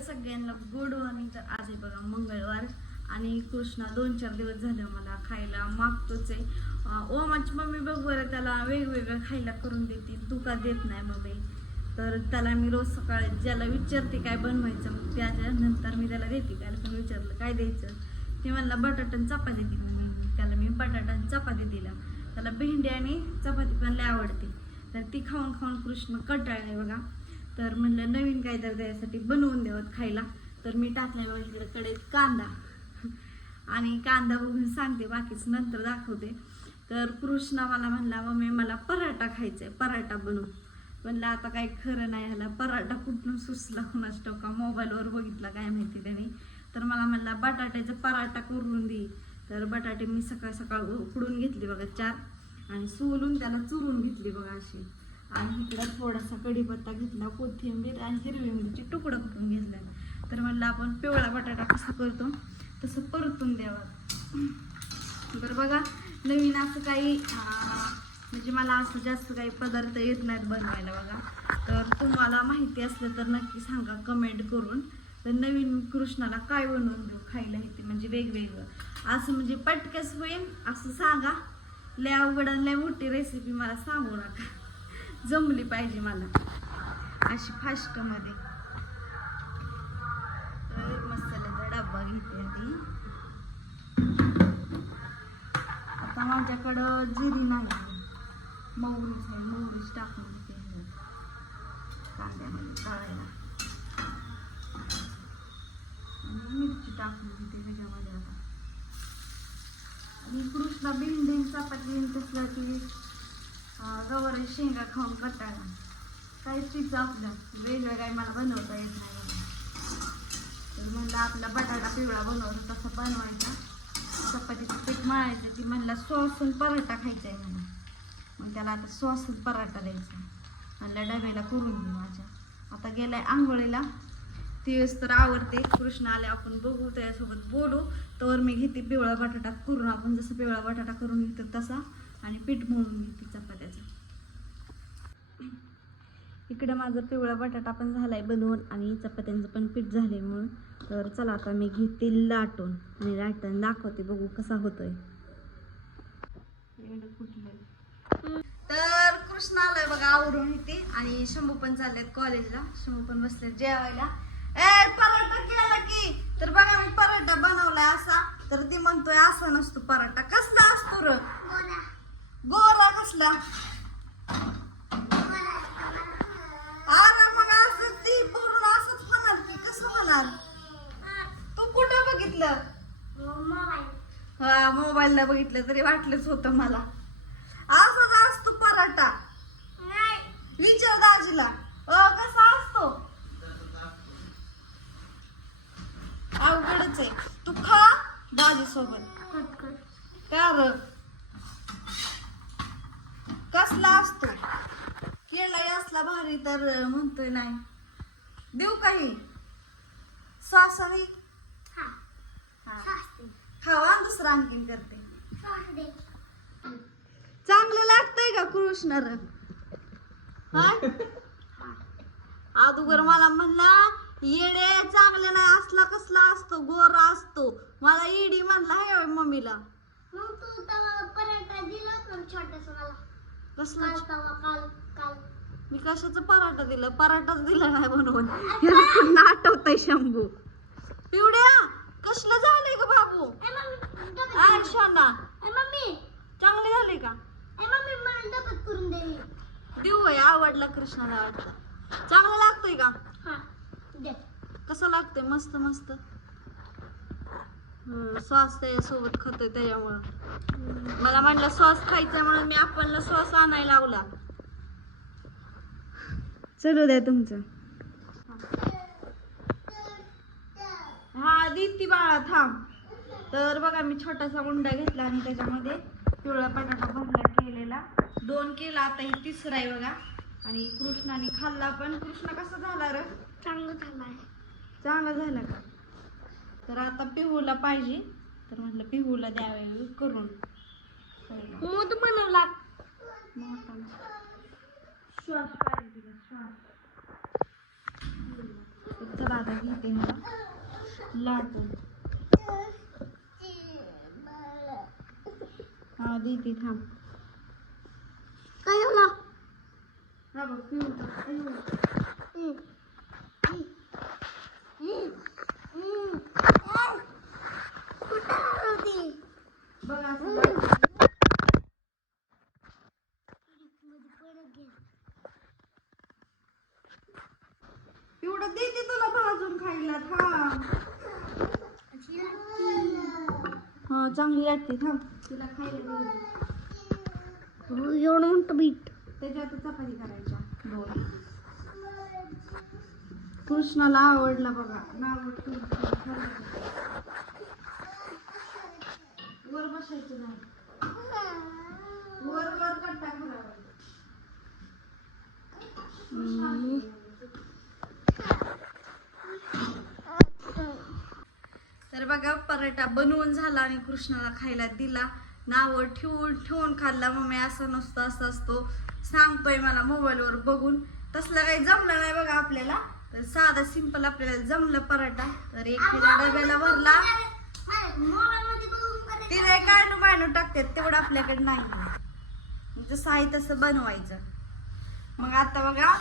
सगळ्यांना good morning तर आज आहे बघा मंगळवार आणि कृष्णा दोन चार दिवस झाले मला खायला. मागतोच आहे. ओ माझी मम्मी बघ बरं त्याला वेगवेगळं खायला करून देते. तू का देत नाही मम्मी? तर त्याला मी रोज सकाळी ज्याला विचारते काय बनवायचं मग त्याच्यानंतर मी त्याला देते. त्याला पण विचारलं काय द्यायचं? ते म्हणला बटाटा चपाती दिली मम्मी त्याला मी बटाटा चपाती दिला. त्याला भेंडी आणि चपाती पण लय आवडते. तर ती खाऊन खाऊन कृष्ण कंटाळले बघा. तर म्हणलं नवीन काय तर द्यायसाठी बनवून देवत खायला. तर मी टाकलाय बघा इकडे कडेत कांदा. आणि कांदा बघून सांगते बाकीच नंतर दाखवते. तर कृष्णा मला म्हणला मम्मी मला पराठा खायचा आहे पराठा बनव. म्हणलं आता काही खरं नाही ह्याला पराठा कुठून सुचला कुणाच का? मोबाईलवर बघितला काय माहिती त्याने. तर मला म्हणला बटाट्याचा पराठा करून दे. तर बटाटे मी सकाळ सकाळ उकडून घेतली बघा चार. आणि सोलून त्याला चुरून घेतली बघा अशी. आणि इकडं थोडासा कढीपत्ता घेतला कोथिंबीर आणि हिरवी मिरची तुकडं करून घेतला. तर म्हणलं आपण पिवळा बटाटा कसा करतो? तसं परतून द्यावा. तर बघा नवीन असं काही म्हणजे मला असं जास्त काही पदार्थ येत नाहीत बनवायला बघा. तर तुम्हाला माहिती असलं तर नक्की सांगा कमेंट करून. तर नवीन कृष्णाला काय बनवून देऊ खायला येते म्हणजे वेगवेगळं. असं म्हणजे पटकस होईल असं सांगा. लय अवघड लय मोठी रेसिपी मला सांगू नका. जमली पाहिजे मला. अशी फास्टमध्ये तर मसाल्याचा डब्बा घेते ती आता माझ्याकडं जिरी नाही मोहरीच आहे मोहरीच टाकून घेते कांद्यामध्ये तळायला. मिरची टाकून घेते त्याच्यामध्ये आता. आणि कृष्णा भेंडी चपाती तसलं की गवर शेंगा खाऊन कटाळा काही चीज आपलं. वेगळं मला बनवता येत नाही. तर म्हणलं आपला बटाटा पिवळा बनवतो तसा बनवायचा. चपातीचं पीठ मळायचं ती म्हणला सॉसून पराठा खायचा आहे म्हणून. मग त्याला आता सॉसून पराठा द्यायचा. म्हणलं डब्याला करून दे माझ्या. आता गेलाय आंघोळीला. दिवस तर आवडते. कृष्ण आले आपण बघू त्याच्यासोबत बोलू. तर मी घेते पिवळा बटाटा करून. आपण जसं पिवळा बटाटा करून घेतो तसा. आणि पीठ मळून घेते चपात्याचं. इकडे माझा पिवळा बटाटा पण झालाय बनवून आणि चपात्यांचं पण पीठ झालंय म्हणून. तर चला आता मी घेते लाटून. आणि लाटून दाखवते बघू कसा होतोय. तर कृष्ण आलाय बघा आवरून इथे. आणि शंभू पण चाललेत कॉलेजला. शंभू पण बसले जेवायला. ए पराठा केला की? तर बघा मी पराठा बनवलाय असा. तर ती म्हणतोय असा नसतो पराठा. कसला असतो र? गोरा कसला अरे मग असं ती भरून असंच होणार की कसं होणार तू कुठं बघितलं? हा मोबाईलला बघितलं तरी वाटलंच होतं मला. असाच असतो पराठा? विचार दाजीला अ कसा असतो? अवघडच आहे. तू खा दाजी सोबत कार. कसला असतो. केळा असला भारी तर म्हणतोय नाही. देऊ काही सासरी? खावा दुसरं आणखीन करते. चांगलं लागतंय का कृष्णर अगोदर मला म्हणला येडे चांगले नाही असला कसला असतो गोरा असतो. मला इडी म्हणला मम्मीला. मग तू तेव्हा पराठा दिला छोटासा मला? कसला? काल तेव्हा काल काल. मी कशाचा पराठा दिला? पराठाच दिला नाही बनवून ह्याला पुन्हा आठवतंय शंभू. पिवड्या कसलं झालंय ग बाबू? ए मम्मी डबा आय शाना ए मम्मी. चांगले झाले का? ए मम्मी मला डबा करून दे. देऊ आहे आवडला कृष्णाला चांगलं लागतंय का? हा दे. कसं लागतंय? मस्त मस्त. सॉस त्याच्यासोबत खातोय त्याच्यामुळं. मला म्हणलं सॉस खायचा म्हणून मी आपणला सॉस आणायला लावला. चलू द्या तुमचं. हा दीप्ती बाळा थांब. तर बघा मी छोटासा उंडा घेतला आणि त्याच्यामध्ये पिवळा बटाटा भरला केलेला. दोन केला आता ही तिसरा आहे बघा. आणि कृष्णाने खाल्ला पण. कृष्ण कसा झाला रे? चांगलं झालंय चांगला झाला का? तर आता पिहूला पाहिजे. तर म्हटलं पिहूला द्यावे करून. मूद मोठा श्वास पाहिजे श्वास. तर आता घेते लाटून. हा देते थांब. काय हा बघ पिऊ. बघ असं लाटून. एवढं देते तुला खायला थांब हा. चांगली लागते थांब. तिला खायला. एवढं म्हणतो बीट त्याच्यात चपाती करायच्या दोन. कृष्णाला आवडला बघा. नाव. वर बसायचं नाही. वर वर कट्टा करावा तर बघा पराठा बनवून झाला आणि कृष्णाला खायला दिला. नाव ठेवून ठेवून खाल्ला. मम्मी असं नसतं असं असतो. सांगतोय मला मोबाईलवर बघून. तसलं काही जमलं नाही बघा आपल्याला. तर साधा सिंपल आपल्याला जमलं पराठा. तर एक किलो डब्याला भरला. तिला काढणं बायणं टाकतात तेवढं आपल्याकडे नाही. जसं आहे तसं बनवायचं. मग आता बघा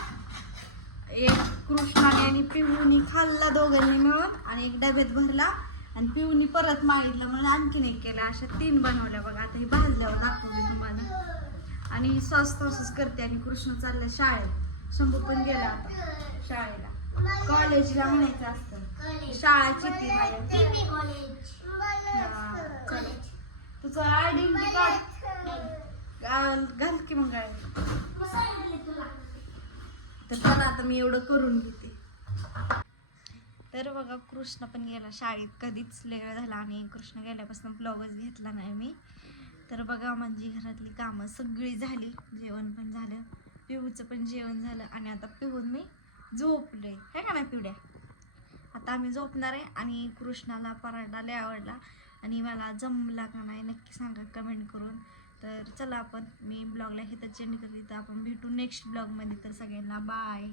एक कृष्णाने आणि पिऊनी खाल्ला दोघांनी मिळून आणि एक डब्यात भरला. आणि पिऊनी परत मागितलं म्हणून आणखीन एक केलं. अशा तीन बनवल्या बघा. आता हे भाजल्यावर दाखवते मी तुम्हाला. आणि सॉस तसंच करते आणि कृष्ण चालला शाळेत. शंभू पण गेला आता शाळेला. कॉलेजला म्हणायचं असतं. शाळाची ती माझ्या तुझं आयडेंटिटी कार्ड घाल की मग तर चला आता मी एवढं करून घेते. तर बघा कृष्ण पण गेला शाळेत. कधीच लेट झाला आणि कृष्ण गेल्यापासून ब्लॉगच घेतला नाही मी. तर बघा माझी घरातली कामं सगळी झाली. जेवण पण झालं. पिहूचं पण जेवण झालं आणि आता पिहून मी झोपले. काय का नाही पिवड्या? आता आम्ही झोपणार आहे आणि कृष्णाला पराठा लय आवडला आणि मला जमला का नाही नक्की सांगा कमेंट करून. तर चला आपण मी ब्लॉगला हे तर चेंज करते तर आपण भेटू नेक्स्ट ब्लॉगमध्ये तर सगळ्यांना बाय